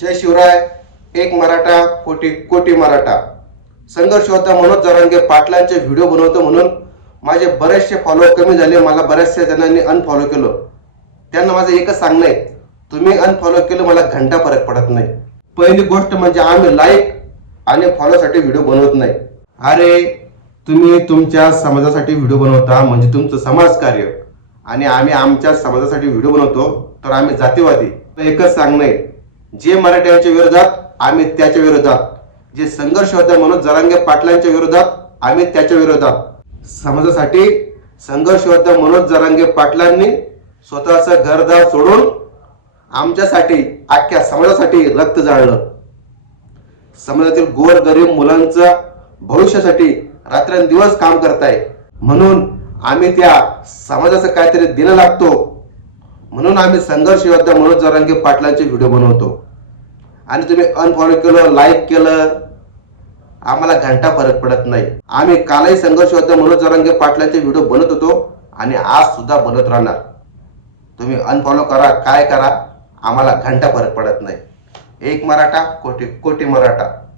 जय शिवराय. एक मराठा कोटी कोटी मराठा. संघर्ष योद्धा मनोज जरांगे पाटलांचे व्हिडिओ बनवतो म्हणून माझे बरेचसे फॉलो कमी झाले. मला बऱ्याचशा जणांनी अनफॉलो केलं. त्यांना माझं एकच सांगणं आहे, तुम्ही अनफॉलो केलं मला घंटा फरक पडत नाही. पहिली गोष्ट म्हणजे आम्ही लाईक आणि फॉलोसाठी व्हिडिओ बनवत नाही. अरे तुम्ही तुमच्या समाजासाठी व्हिडिओ बनवता म्हणजे तुमचं समाजकार्य, आणि आम्ही आमच्या समाजासाठी व्हिडिओ बनवतो तर आम्ही जातीवादी. एकच सांगणं आहे, जे मराठ्यांच्या विरोधात आम्ही त्याच्या विरोधात, जे संघर्ष होता मनोज जरांगे पाटलांच्या विरोधात आम्ही त्याच्या विरोधात. समाजासाठी संघर्ष होता मनोज जरांगे पाटलांनी स्वतःचं घरदार सोडून आमच्यासाठी, अख्ख्या समाजासाठी रक्त जाळलं. समाजातील गोर गरीब मुलांच्या भविष्यासाठी रात्रंदिवस काम करताय. म्हणून आम्ही त्या समाजाचं काहीतरी देणं लागतो, म्हणून आम्ही संघर्ष योद्धा मनोज जरांगे पाटलांचे व्हिडिओ बनवतो. आणि तुम्ही अनफॉलो केलं, लाईक केलं, आम्हाला घंटा फरक पडत नाही. आम्ही कालही संघर्ष योद्धा मनोज जरांगे पाटलांचे व्हिडिओ बनत होतो आणि आज सुद्धा बनत राहणार. तुम्ही अनफॉलो करा, काय करा, आम्हाला घंटा फरक पडत नाही. एक मराठा कोटी कोटी मराठा.